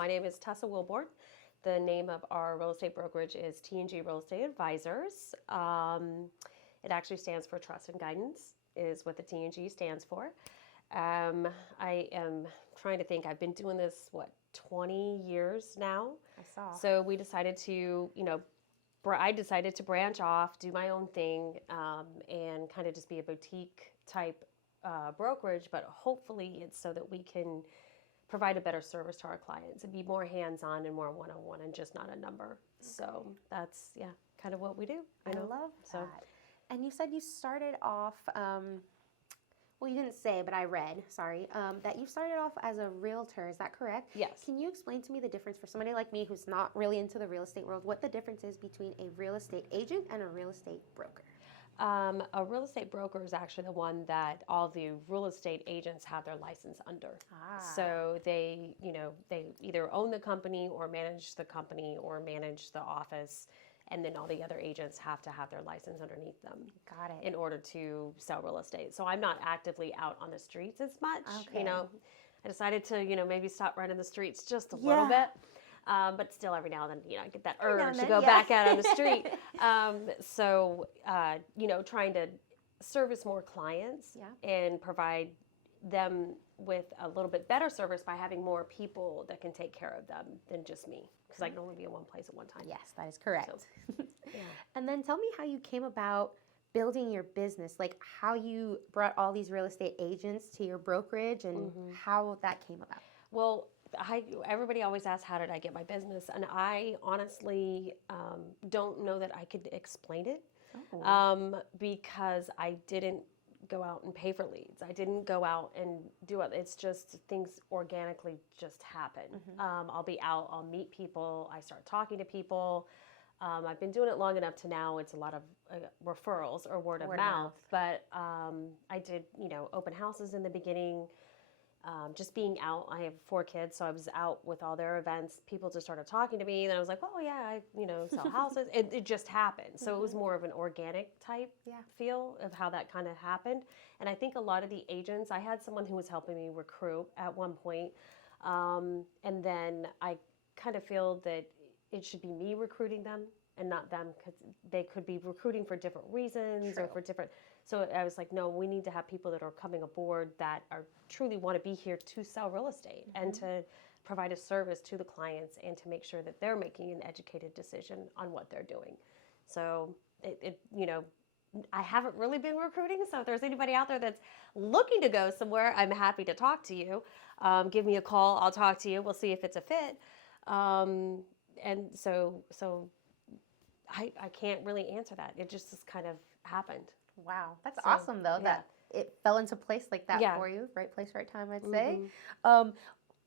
My name is Tessa Wilborn. The name of our real estate brokerage is TNG Rolls-Tay Advisors. It actually stands for Trust and Guidance, is what the TNG stands for. I am trying to think, I've been doing this, 20 years now? I saw. So we decided to, I decided to branch off, do my own thing, and kind of just be a boutique type brokerage, but hopefully it's so that we can provide a better service to our clients and be more hands-on and more one-on-one and just not a number. Okay. So that's, kind of what we do. I love that. And you said you started off, well, you didn't say, but I read, that you started off as a realtor. Is that correct? Yes. Can you explain to me the difference for somebody like me who's not really into the real estate world, what the difference is between a real estate agent and a real estate broker? A real estate broker is actually the one that all the real estate agents have their license under. So they, they either own the company or manage the company or manage the office, and then all the other agents have to have their license underneath them. Got it. In order to sell real estate. So I'm not actively out on the streets as much. Okay. I decided to, maybe stop running the streets just a little bit. But still, every now and then, I get that urge to go back out on the street. Trying to service more clients and provide them with a little bit better service by having more people that can take care of them than just me, because I can only be in one place at one time. Yes, that is correct. So, And then tell me how you came about building your business, like how you brought all these real estate agents to your brokerage and how that came about. Well, everybody always asks, how did I get my business? And I honestly don't know that I could explain it because I didn't go out and pay for leads. I didn't go out and do it. It's just things organically just happen. I'll be out, I'll meet people, I start talking to people. I've been doing it long enough to now it's a lot of referrals or word of mouth. But I did, open houses in the beginning. Just being out, I have 4 kids, so I was out with all their events. People just started talking to me, and I was like, oh yeah, I sell houses. It just happened. So it was more of an organic type feel of how that kind of happened. And I think a lot of the agents, I had someone who was helping me recruit at one point, and then I kind of feel that it should be me recruiting them and not them, because they could be recruiting for different reasons or for different. So I was like, no, we need to have people that are coming aboard that are truly want to be here to sell real estate and to provide a service to the clients and to make sure that they're making an educated decision on what they're doing. So I haven't really been recruiting. So if there's anybody out there that's looking to go somewhere, I'm happy to talk to you. Give me a call. I'll talk to you. We'll see if it's a fit. And so I can't really answer that. It just kind of happened. Wow. That's awesome, though, that it fell into place like that for you. Right place, right time, I'd say.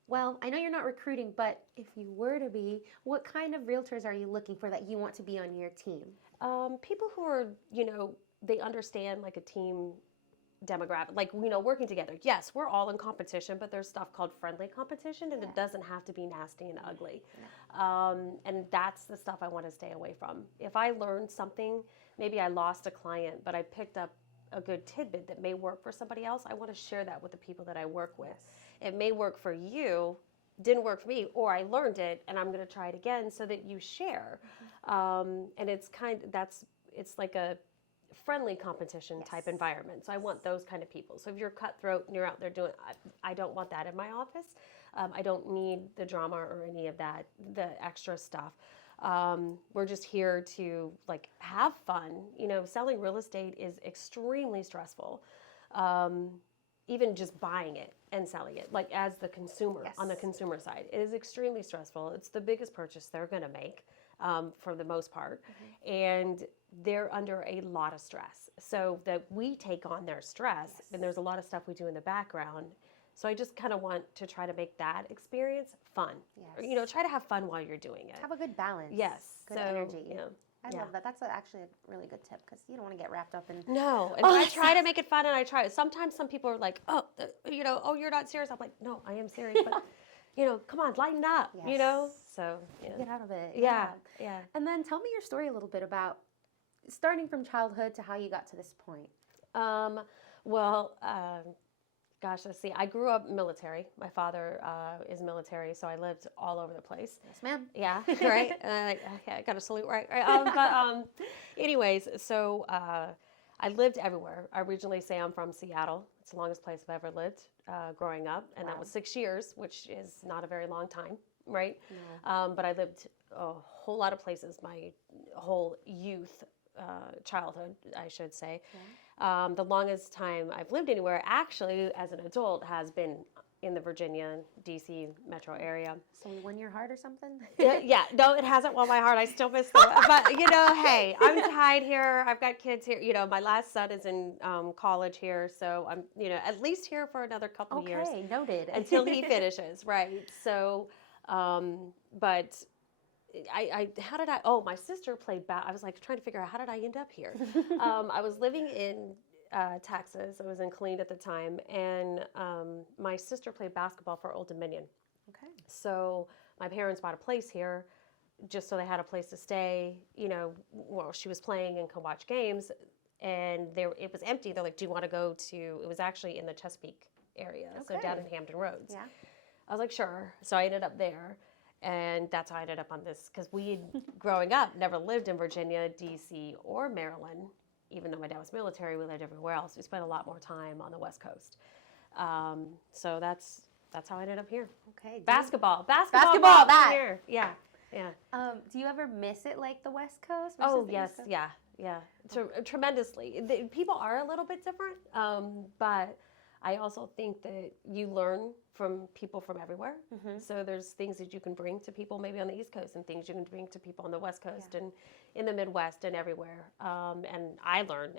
Well, I know you're not recruiting, but if you were to be, what kind of realtors are you looking for that you want to be on your team? People who are, they understand like a team demographic, like, working together. Yes, we're all in competition, but there's stuff called friendly competition, and it doesn't have to be nasty and ugly. And that's the stuff I want to stay away from. If I learned something, maybe I lost a client, but I picked up a good tidbit that may work for somebody else, I want to share that with the people that I work with. It may work for you, didn't work for me, or I learned it and I'm going to try it again, so that you share. And it's it's like a friendly competition type environment. So I want those kind of people. So if you're cutthroat and you're out there doing, I don't want that in my office. I don't need the drama or any of that, the extra stuff. We're just here to have fun. Selling real estate is extremely stressful. Even just buying it and selling it, as the consumer, on the consumer side, it is extremely stressful. It's the biggest purchase they're going to make for the most part. And they're under a lot of stress. So that we take on their stress, and there's a lot of stuff we do in the background. So I just kind of want to try to make that experience fun. Or, try to have fun while you're doing it. Have a good balance. Yes. Good energy. I love that. That's actually a really good tip, because you don't want to get wrapped up in... No. And I try to make it fun, and I try. Sometimes some people are like, oh, you're not serious. I'm like, no, I am serious. But, come on, lighten up, So, Get out of it. Yeah. And then tell me your story a little bit about starting from childhood to how you got to this point. Gosh, let's see. I grew up military. My father is military, so I lived all over the place. Yes, ma'am. Yeah, right. Okay, I got to salute, right? Anyways, so I lived everywhere. I originally say I'm from Seattle. It's the longest place I've ever lived growing up, and that was 6 years, which is not a very long time, right? No. But I lived a whole lot of places my whole youth, childhood, I should say. Yeah. The longest time I've lived anywhere, actually, as an adult, has been in the Virginia, D.C. metro area. So you won your heart or something? Yeah, no, it hasn't won my heart. I still miss them. But, hey, I'm tied here. I've got kids here. My last son is in college here, so I'm, at least here for another couple of years. Okay, noted. Until he finishes, right. So, but... my sister played I was like trying to figure out how did I end up here? I was living in Texas. I was in Killeen at the time, and my sister played basketball for Old Dominion. Okay. So my parents bought a place here just so they had a place to stay, while she was playing and could watch games. And it was empty. They're like, do you want to go to, it was actually in the Chesapeake area, so down in Hampton Roads. Yeah. I was like, sure. So I ended up there. And that's how I ended up on this, because we, growing up, never lived in Virginia, D.C., or Maryland. Even though my dad was military, we lived everywhere else. We spent a lot more time on the West Coast. So that's how I ended up here. Okay. Basketball, that. Here. Yeah. Do you ever miss it like the West Coast? Oh, yes. Yeah. Tremendously. People are a little bit different, but I also think that you learn from people from everywhere. Mm-hmm. So there's things that you can bring to people maybe on the East Coast and things you can bring to people on the West Coast and in the Midwest and everywhere. And I learn,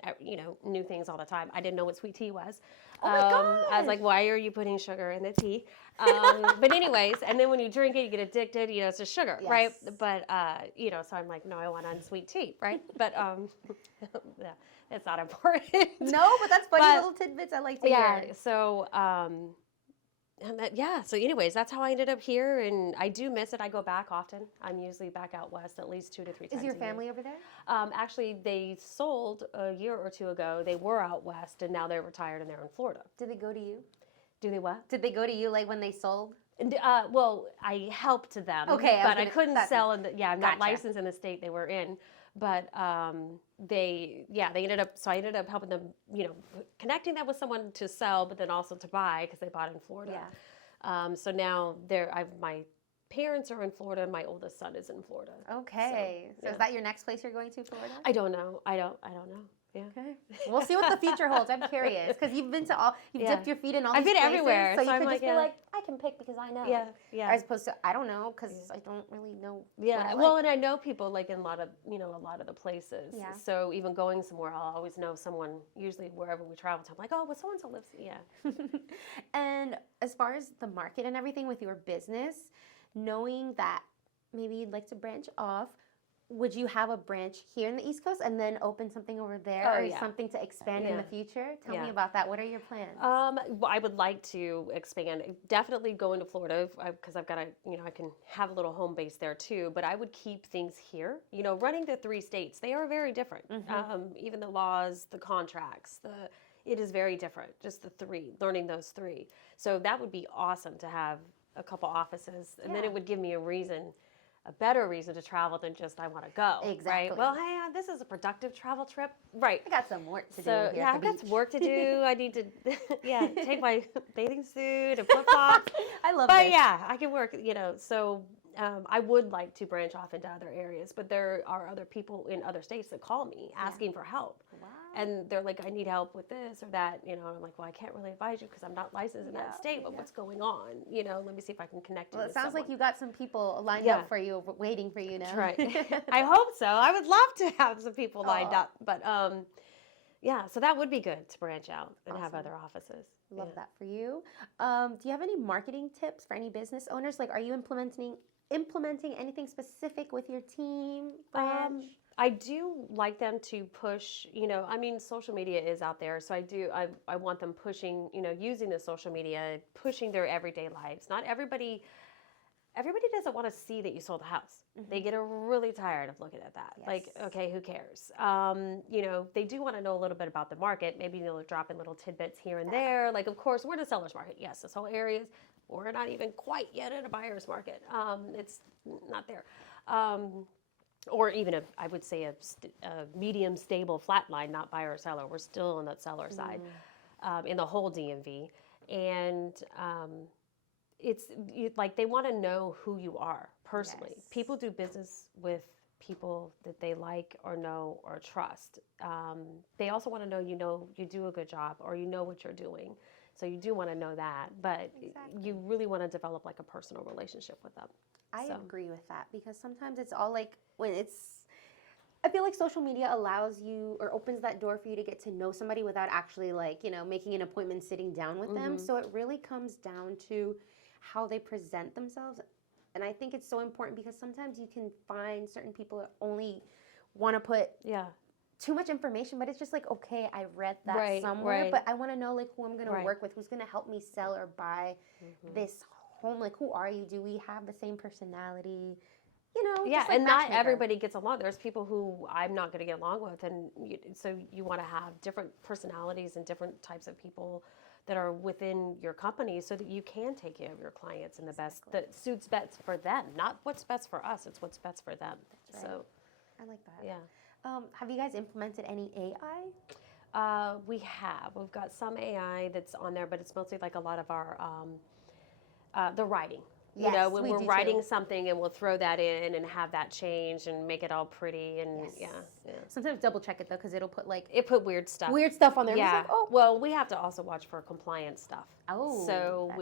new things all the time. I didn't know what sweet tea was. Oh my gosh. I was like, why are you putting sugar in the tea? But anyways, and then when you drink it, you get addicted, it's just sugar, right? But, so I'm like, no, I want unsweet tea, right? But, yeah, it's not important. No, but that's funny little tidbits I like to hear. Yeah, so, so anyways, that's how I ended up here, and I do miss it. I go back often. I'm usually back out west at least 2 to 3 times a year. Is your family over there? Actually, they sold a year or two ago. They were out west, and now they're retired, and they're in Florida. Did they go to you? Do they what? Did they go to you like when they sold? Well, I helped them. Okay. But I couldn't sell I'm not licensed in the state they were in. But they ended up, so I ended up helping them, connecting them with someone to sell, but then also to buy because they bought in Florida. Yeah. So now my parents are in Florida and my oldest son is in Florida. Okay. So is that your next place you're going to, Florida? I don't know. I don't know. Yeah. Okay. We'll see what the future holds. I'm curious because you've been to you've dipped your feet in all these places. I've been everywhere. So you could just be like, I can pick because I know. Yeah. As opposed to, I don't know because I don't really know. Yeah. Well, and I know people like in a lot of the places. Yeah. So even going somewhere, I'll always know someone, usually wherever we travel to. I'm like, oh, well, so-and-so lives. Yeah. And as far as the market and everything with your business, knowing that maybe you'd like to branch off, would you have a branch here in the East Coast and then open something over there or something to expand in the future? Tell me about that. What are your plans? Well, I would like to expand. Definitely going to Florida because I've got I can have a little home base there too, but I would keep things here. Running the 3 states, they are very different. Mm-hmm. Even the laws, the contracts, it is very different, just the 3, learning those 3. So that would be awesome to have a couple offices, and then it would give me a better reason to travel than just I want to go. Exactly. Right? Well, hey, this is a productive travel trip. Right. I got some work to do here I've got some work to do. I need to, take my bathing suit and flip-flops. I love this. But yeah, I can work, so I would like to branch off into other areas, but there are other people in other states that call me asking for help. Wow. And they're like, I need help with this or that, and I'm like, well, I can't really advise you because I'm not licensed in that state, but what's going on? Let me see if I can connect you with sounds someone. like you got some people lined up for you, waiting for you now. That's right. I hope so. I would love to have some people lined up, but so that would be good to branch out and have other offices. Love that for you. Do you have any marketing tips for any business owners? Like, are you implementing anything specific with your team? I do like them to push, social media is out there. So I want them pushing, using the social media, pushing their everyday lives. Not everybody everybody doesn't want to see that you sold the house. They get really tired of looking at that. Like, okay, who cares? You know, they do want to know a little bit about the market. Maybe they'll drop in little tidbits here and there. Like, of course, we're in a seller's market. Yes, this whole area is, we're not even quite yet in a buyer's market. It's not there. Or even I would say a medium stable flat line, not buyer or seller. We're still on that seller side in the whole DMV. And it's like they want to know who you are personally. Yes. People do business with people that they like or know or trust. They also want to know you do a good job or you know what you're doing. So you do want to know that, but you really want to develop like a personal relationship with them. I agree with that because sometimes it's all like I feel like social media allows you or opens that door for you to get to know somebody without actually like, making an appointment, sitting down with them. So it really comes down to how they present themselves. And I think it's so important because sometimes you can find certain people that only want to put too much information, but it's just like, okay, I read that somewhere, but I want to know like who I'm going to work with, who's going to help me sell or buy this home. Like, who are you? Do we have the same personality? Yeah, like and not everybody gets along. There's people who I'm not going to get along with, and so you want to have different personalities and different types of people that are within your company so that you can take care of your clients in the best that suits best for them. Not what's best for us, it's what's best for them. That's right. So I like that. Yeah. Have you guys implemented any AI? We have. We've got some AI that's on there, but it's mostly like a lot of our the writing. Yes, when we're writing something and we'll throw that in and have that change and make it all pretty and yeah. Sometimes double check it though because it'll put like weird stuff on there. Yeah. Like, oh. Well, we have to also watch for compliance stuff. Oh. So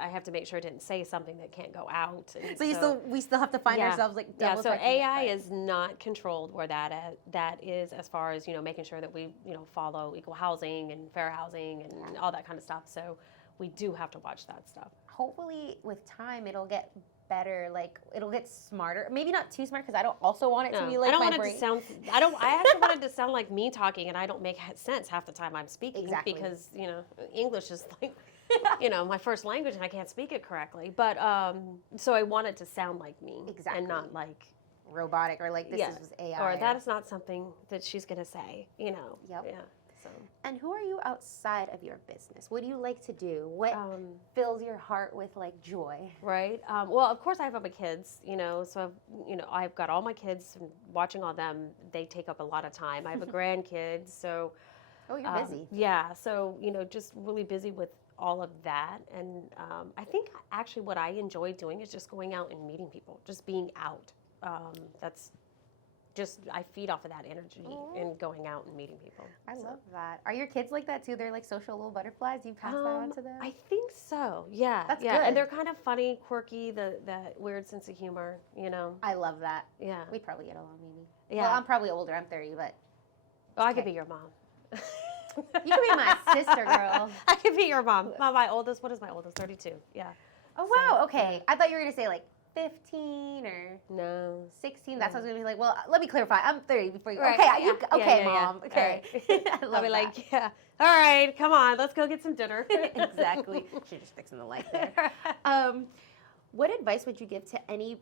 I have to make sure it didn't say something that can't go out. And so we still have to find ourselves like double so AI is not controlled where that is as far as making sure that we follow equal housing and fair housing and all that kind of stuff. So we do have to watch that stuff. Hopefully with time it'll get better, like it'll get smarter. Maybe not too smart because I don't also want it to be like I don't my want brain. It to sound I actually want it to sound like me talking and I don't make sense half the time I'm speaking because English is like my first language and I can't speak it correctly. But so I want it to sound like me and not like robotic or like this is AI. Or that is not something that she's gonna say, Yep. Yeah. So. And who are you outside of your business? What do you like to do? What fills your heart with like joy? Right. Well, of course I have my kids, so I've got all my kids and watching all them, they take up a lot of time. I have a grandkid, so. Oh, you're busy. Yeah. So, just really busy with all of that. And I think actually what I enjoy doing is just going out and meeting people, just being out. I feed off of that energy and going out and meeting people. I love that. Are your kids like that too? They're like social little butterflies. You pass that on to them? I think so. Yeah. That's good. And they're kind of funny, quirky, the weird sense of humor, I love that. Yeah. We probably get along maybe. Yeah. Well, I'm probably older. I'm 30, but. Oh, I could be your mom. You could be my sister, girl. I could be your mom. My oldest, what is my oldest? 32. Yeah. Oh, wow. Okay. Yeah. I thought you were going to say like 15 or 16. That's what I was going to be like. Well, let me clarify. I'm 30 before you. Right. Okay. Okay, Mom. Okay. Right. I love I'll be like, all right, come on. Let's go get some dinner. Exactly. She's just fixing the light there. What advice would you give to any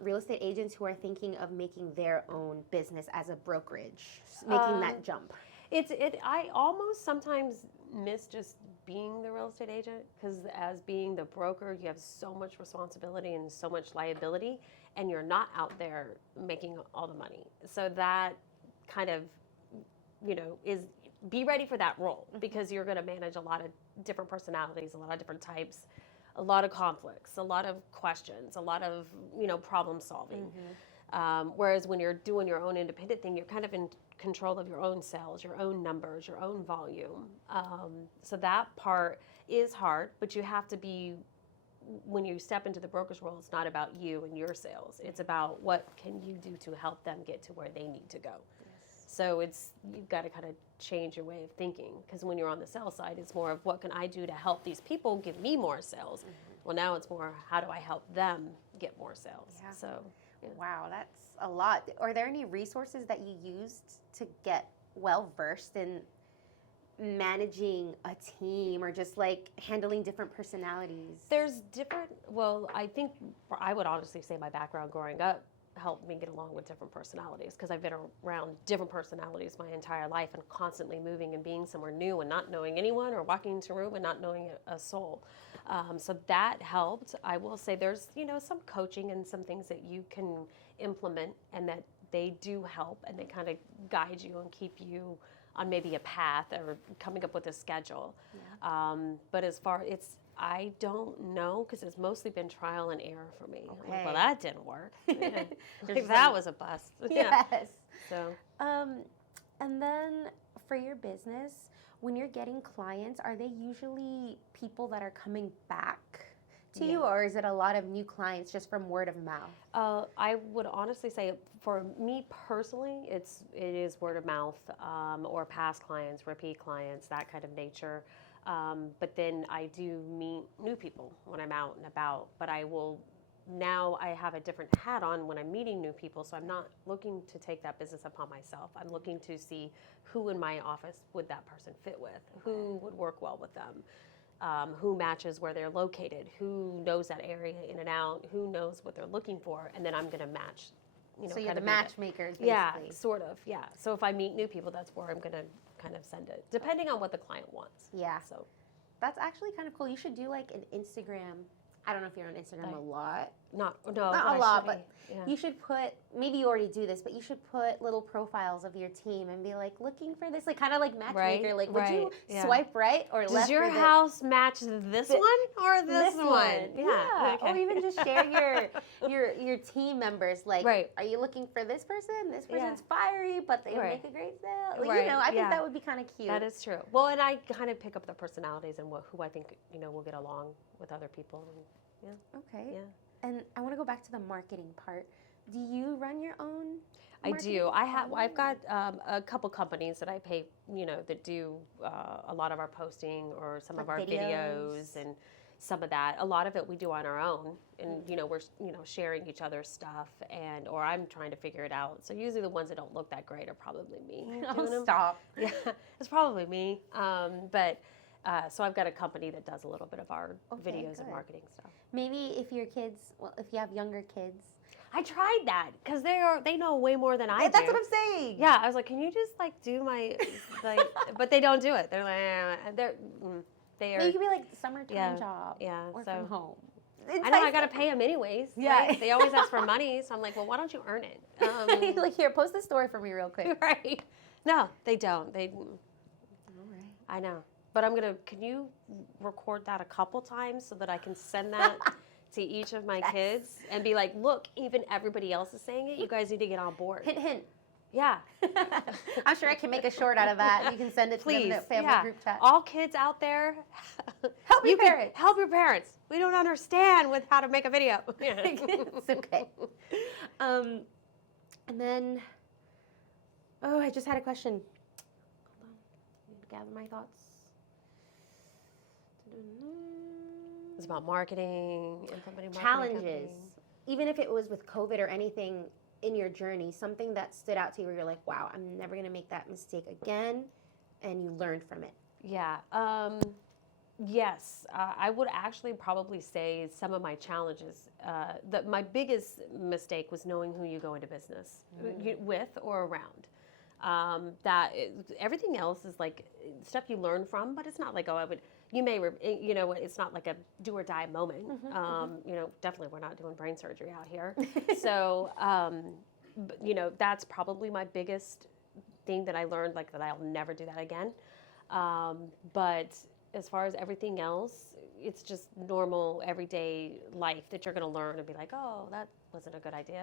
real estate agents who are thinking of making their own business as a brokerage, making that jump? I almost sometimes miss just being the real estate agent because as being the broker, you have so much responsibility and so much liability, and you're not out there making all the money. So that kind of, is be ready for that role because you're going to manage a lot of different personalities, a lot of different types, a lot of conflicts, a lot of questions, a lot of, problem solving. Whereas when you're doing your own independent thing, you're kind of in control of your own sales, your own numbers, your own volume. So that part is hard, but you have to be, when you step into the broker's role, it's not about you and your sales. It's about what can you do to help them get to where they need to go. Yes. So you've got to kind of change your way of thinking because when you're on the sales side, it's more of what can I do to help these people give me more sales. Well, now it's more how do I help them get more sales. Yeah. So. Yeah. Wow, that's a lot. Are there any resources that you used to get well versed in managing a team or just like handling different personalities? There's different, well, I think I would honestly say my background growing up helped me get along with different personalities because I've been around different personalities my entire life and constantly moving and being somewhere new and not knowing anyone or walking into a room and not knowing a soul. So that helped. I will say there's, some coaching and some things that you can implement and that they do help and they kind of guide you and keep you on maybe a path or coming up with a schedule. Yeah. But as far I don't know because it's mostly been trial and error for me. Okay. Like, well, that didn't work. That was a bust. Yes. Yeah. So. And then for your business, when you're getting clients, are they usually people that are coming back to you, or is it a lot of new clients just from word of mouth? I would honestly say for me personally, it is word of mouth or past clients, repeat clients, that kind of nature. But then I do meet new people when I'm out and about, but now I have a different hat on when I'm meeting new people, so I'm not looking to take that business upon myself. I'm looking to see who in my office would that person fit with, who would work well with them, who matches where they're located, who knows that area in and out, who knows what they're looking for, and then I'm going to match. So you're the matchmakers, basically. Yeah, sort of, yeah. So if I meet new people, that's where I'm going to kind of send it, depending on what the client wants. Yeah. So that's actually kind of cool. You should do like an Instagram. I don't know if you're on Instagram a lot. Not a lot, but you should put, maybe you already do this, but you should put little profiles of your team and be like, looking for this, like kind of like matchmaker, like would you swipe right or left? Does your house match this one or this one? Yeah. Okay. Or even just share your team members, like, are you looking for this person? This person's fiery, but they make a great sale. I think that would be kind of cute. That is true. Well, and I kind of pick up the personalities and who I think, will get along with other people. Okay. Yeah. And I want to go back to the marketing part. Do you run your own? I do. I've got a couple companies that I pay, that do a lot of our posting or some of our videos and some of that. A lot of it we do on our own, and we're sharing each other's stuff, or I'm trying to figure it out. So usually the ones that don't look that great are probably me. Oh, stop. Yeah, it's probably me. But so I've got a company that does a little bit of our videos and marketing stuff. Maybe if your kids, if you have younger kids. I tried that because they know way more than I do. That's what I'm saying. Yeah, I was like, can you just do my but they don't do it. They're like, they are. Maybe you could be like summertime job. Yeah, or from home. I know I got to pay them anyways. Yeah, right? They always ask for money, so I'm like, well, why don't you earn it? Like, here, post this story for me real quick. Right? No, they don't. All right. I know. But can you record that a couple times so that I can send that to each of my kids and be like, look, even everybody else is saying it. You guys need to get on board. Hint, hint. Yeah. I'm sure I can make a short out of that. You can send it to them in the family group chat. All kids out there, help your parents. Help your parents. We don't understand with how to make a video. It's okay. And then, I just had a question. Hold on. I need to gather my thoughts. It's about marketing, implementing challenges. Marketing. Even if it was with COVID or anything in your journey, something that stood out to you where you're like, wow, I'm never going to make that mistake again, and you learned from it. Yeah. Yes. I would actually probably say some of my challenges, my biggest mistake was knowing who you go into business with or around. Everything else is like stuff you learn from, but it's not like, it's not like a do or die moment. Definitely we're not doing brain surgery out here. So, that's probably my biggest thing that I learned, like that I'll never do that again. But as far as everything else, it's just normal everyday life that you're going to learn and be like, oh, that wasn't a good idea,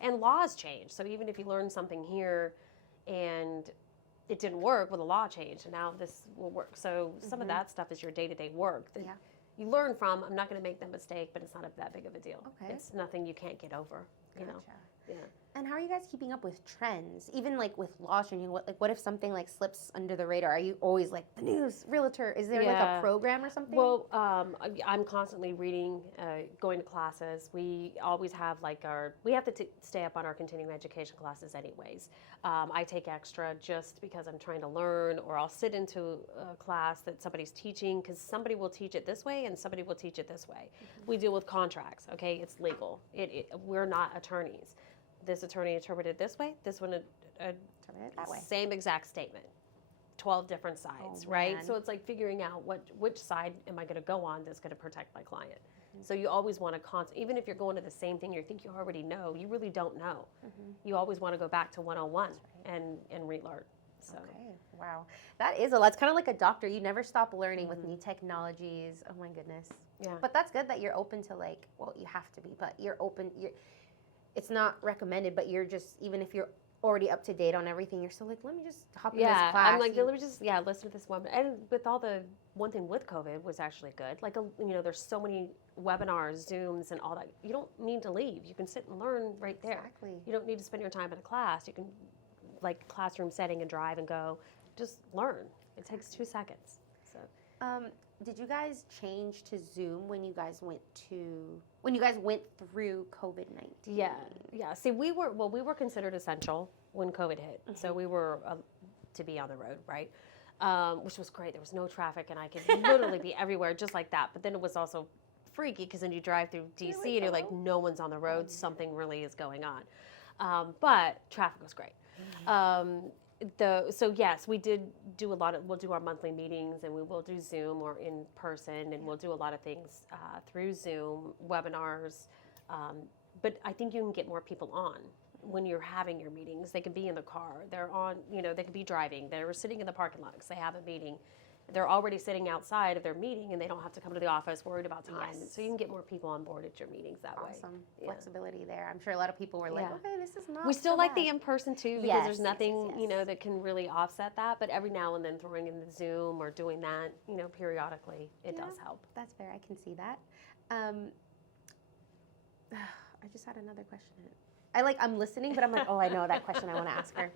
and laws change. So even if you learn something here and it didn't work, well, the law changed, and now this will work. So some of that stuff is your day-to-day work that you learn from. I'm not going to make that mistake, but it's not that big of a deal. Okay. It's nothing you can't get over, Gotcha. Yeah. And how are you guys keeping up with trends? Even like with law training, what if something like slips under the radar? Are you always like the news, realtor? Is there like a program or something? Well, I'm constantly reading, going to classes. We always have like we have to stay up on our continuing education classes anyways. I take extra just because I'm trying to learn, or I'll sit into a class that somebody's teaching, because somebody will teach it this way and somebody will teach it this way. We deal with contracts, okay? It's legal. We're not attorneys. This attorney interpreted this way, this one that way. same exact statement, 12 different sides, right? So it's like figuring out which side am I going to go on that's going to protect my client. So you always want to even if you're going to the same thing you think you already know, you really don't know. You always want to go back to 101 and relearn. So. Okay, wow. That is a lot. It's kind of like a doctor. You never stop learning with new technologies. Oh my goodness. Yeah. But that's good that you're open to like, well, you have to be, but you're open. It's not recommended, but you're just, even if you're already up to date on everything, you're still like, let me just hop in this class. I'm like, let me just, listen to this one. And with all one thing with COVID was actually good. Like, there's so many webinars, Zooms, and all that. You don't need to leave. You can sit and learn right there. Exactly. You don't need to spend your time in a class. You can, like, classroom setting and drive and go. Just learn. It takes 2 seconds. So. Did you guys change to Zoom when you guys went through COVID-19? Yeah. See, we were considered essential when COVID hit, so we were to be on the road, right? Which was great. There was no traffic, and I could literally be everywhere just like that. But then it was also freaky because then you drive through DC and you're like, no one's on the road. Something really is going on. But traffic was great. So yes, we did do we'll do our monthly meetings, and we will do Zoom or in person, and we'll do a lot of things through Zoom, webinars. But I think you can get more people on when you're having your meetings. They can be in the car, they're on, they could be driving, they're sitting in the parking lot because they have a meeting. They're already sitting outside of their meeting, and they don't have to come to the office worried about time. Yes. So you can get more people on board at your meetings that way. Awesome. Flexibility there. I'm sure a lot of people were like, okay, this is not We still so like bad. the in-person too, because there's nothing, that can really offset that. But every now and then throwing in the Zoom or doing that, periodically, it does help. That's fair. I can see that. I just had another question. I'm listening, but I'm like, oh, I know that question I want to ask her.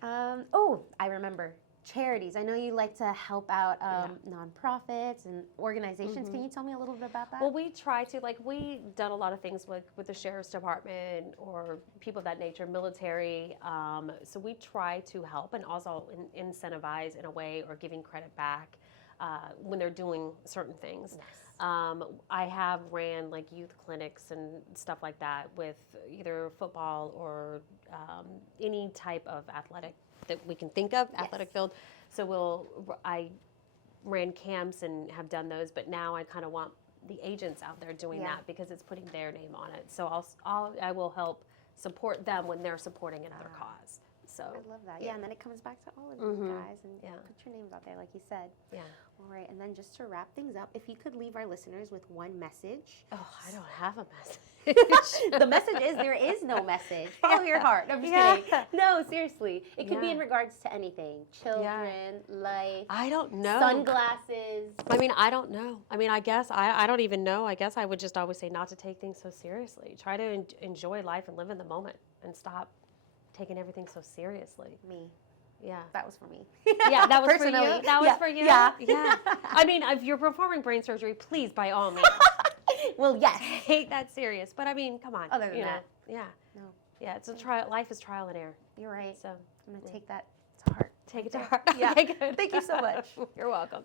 I remember. Charities. I know you like to help out nonprofits and organizations. Can you tell me a little bit about that? Well, we try to, we've done a lot of things with the Sheriff's Department or people of that nature, military. So we try to help and also incentivize in a way, or giving credit back when they're doing certain things. Yes. I have ran youth clinics and stuff like that with either football or any type of athletic that we can think of, athletic field. So I ran camps and have done those, but now I kind of want the agents out there doing that because it's putting their name on it. So I will help support them when they're supporting another cause. So I love that. Yeah, and then it comes back to all of you guys and put your names out there, like you said. Yeah. All right, and then just to wrap things up, if you could leave our listeners with one message. Oh, I don't have a message. The message is there is no message. Follow your heart. I'm just kidding. No, seriously. It could be in regards to anything. Children, life. I don't know. Sunglasses. I don't know. I guess I don't even know. I guess I would just always say not to take things so seriously. Try to enjoy life and live in the moment and stop taking everything so seriously. Me. Yeah. That was for me. Yeah, that was Personally. for you. That was for you. Yeah. Yeah. If you're performing brain surgery, please, by all means. Well, yes. Take that serious. But come on. Other than that. Yeah. No. Yeah, it's a trial. Life is trial and error. You're right. So I'm going to take that to heart. Take it to heart. Yeah. Okay, good. Thank you so much. You're welcome.